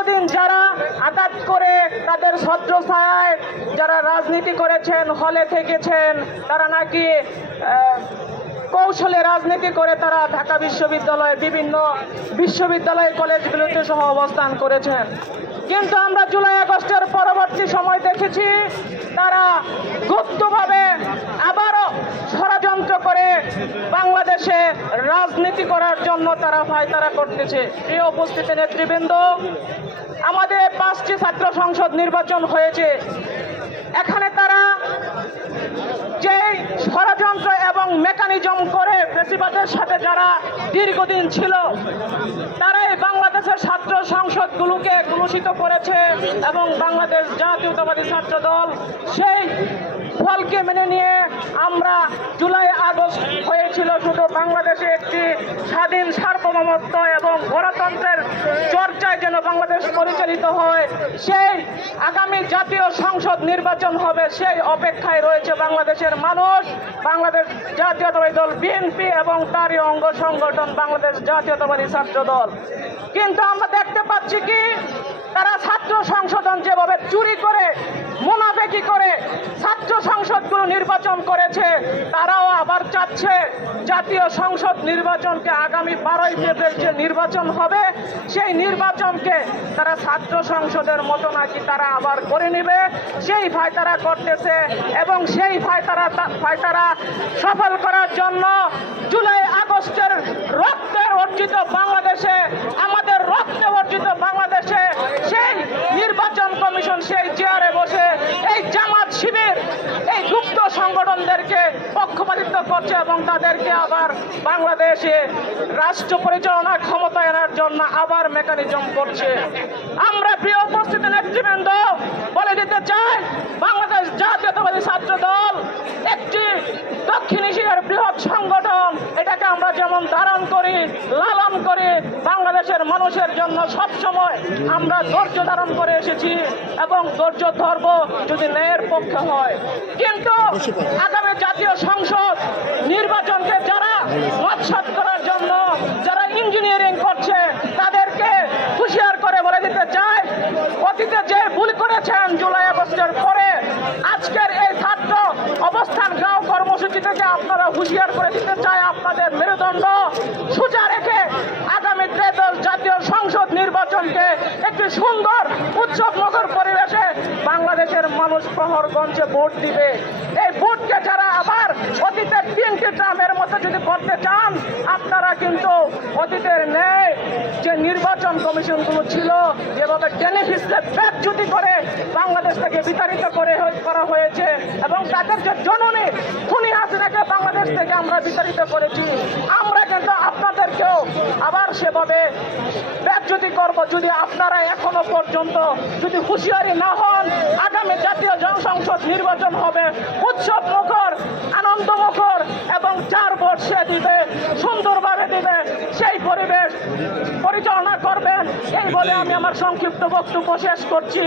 দীর্ঘদিন যারা আঘাত করে তাদের ছত্রছায়ায় যারা রাজনীতি করেছেন, হলে থেকেছেন, তারা নাকি কৌশলে রাজনীতি করে তারা ঢাকা বিশ্ববিদ্যালয়ে বিভিন্ন বিশ্ববিদ্যালয় কলেজগুলোতে সহ অবস্থান করেছেন। কিন্তু আমরা জুলাই আগস্টের পরবর্তী সময় দেখেছি তারা গুপ্তভাবে আবারও ষড়যন্ত্র করে বাংলাদেশে রাজনীতি করার জন্য তারা পায়তারা করতেছে। প্রিয় উপস্থিতি নেতৃবৃন্দ, আমাদের 5টি ছাত্র সংসদ নির্বাচন হয়েছে। এখানে তারা যে ষড়যন্ত্র এবং মেকানিজম করে ফ্যাসিবাদের সাথে যারা দীর্ঘদিন ছিল, তারাই বাংলাদেশের ছাত্র সংসদগুলোকে কলুষিত করেছে এবং বাংলাদেশ জাতীয়তাবাদী ছাত্র দল সেই ফলকে মেনে নিয়ে আমরা জুলাই আগস্ট হয়েছিল শুধু বাংলাদেশে একটি স্বাধীন সার্বভৌমত্ব এবং গণতন্ত্রের চর্চায় যেন বাংলাদেশ পরিচালিত হয়, সেই আগামী জাতীয় সংসদ নির্বাচন হবে সেই অপেক্ষায় রয়েছে বাংলাদেশের মানুষ, বাংলাদেশ জাতীয়তাবাদী দল বিএনপি এবং তারই অঙ্গ সংগঠন বাংলাদেশ জাতীয়তাবাদী ছাত্র দল। কিন্তু আমরা দেখতে পাচ্ছি কি তারা ছাত্র সংসদ যেভাবে চুরি করে মুনাফেকি করে ছাত্র সংসদগুলো নির্বাচন করেছে, তারাও আবার চাচ্ছে জাতীয় সংসদ নির্বাচনকে আগামী 12ই ফেব্রুয়ারি যে নির্বাচন হবে সেই নির্বাচনকে তারা ছাত্র সংসদের মতো নাকি তারা আবার করে নেবে, সেই ভয় তারা করতেছে। এবং সেই ভয় তারা সফল করার জন্য জুলাই আগস্টের রক্তে অর্জিত বাংলাদেশে, আমাদের রক্তে অর্জিত বাংলাদেশে সেই নির্বাচন কমিশন সেই চেয়ারে বসে এই জামাত শিবির এই গুপ্ত সংগঠনদেরকে পক্ষপাতিত্ব করছে এবং তাদেরকে আবার বাংলাদেশে রাষ্ট্র পরিচালনা ক্ষমতা আনার জন্য আবার মেকানিজম করছে। আমরা প্রিয় উপস্থিতি নেতৃবৃন্দ বলে দিতে চাই, বাংলাদেশ জাতীয়তাবাদী ছাত্র দল একটি দক্ষিণ এশিয়ার বৃহৎ সংগঠন। এটাকে আমরা যেমন ধারণ করি, লালন করি, বাংলাদেশের মানুষের জন্য সবসময় আমরা ধৈর্য ধারণ করে এসেছি এবং ধৈর্য ধরব যদি ন্যায়ের পক্ষে হয়। কিন্তু আগামী জাতীয় সংসদ নির্বাচনকে যারা নস্যাৎ করার জন্য যারা ইঞ্জিনিয়ারিং করছে তাদেরকে হুঁশিয়ার করে বলে দিতে চাই, অতীতে যে ভুল করেছেন জুলাই আগস্টের পরে আজকের এই ছাত্র অবস্থান গাঁও কর্মসূচি থেকে আপনারা হুঁশিয়ার করে দিতে চাই, আপনাদের মেরুদণ্ড সোজা রেখে আগামী জাতীয় সংসদ নির্বাচনকে একটি সুন্দর উৎসবমুখর পরিবেশে বাংলাদেশের মানুষ প্রহরগঞ্জে ভোট দিবে। এই ভোটকে যারা আবার অতীতের 3টি ট্রামের মতো যদি করতে চান, আপনারা কিন্তু অতীতের ন্যায় যে নির্বাচন কমিশনগুলো ছিল যেভাবে টেলিভিশনে ব্যাচ্যুতি করে বাংলাদেশ থেকে বিতাড়িত করা হয়েছে এবং তাদের যে জননী খুনি হাসিনাকে বাংলাদেশ থেকে আমরা বিতাড়িত করেছি, আমরা কিন্তু আপনাদেরকেও আবার সেভাবে ব্যাচ্যুতি করব যদি আপনারা এখনো পর্যন্ত যদি হুঁশিয়ারি না হন। আগামী জাতীয় সংসদ নির্বাচন হবে উৎসব মুখর, আনন্দ মুখর এবং 4 ভোট সে দিবে, সুন্দরভাবে দিবে, সেই পরিবেশ পরিচালনা করবেন। এই বলে আমি আমার সংক্ষিপ্ত বক্তব্য শেষ করছি।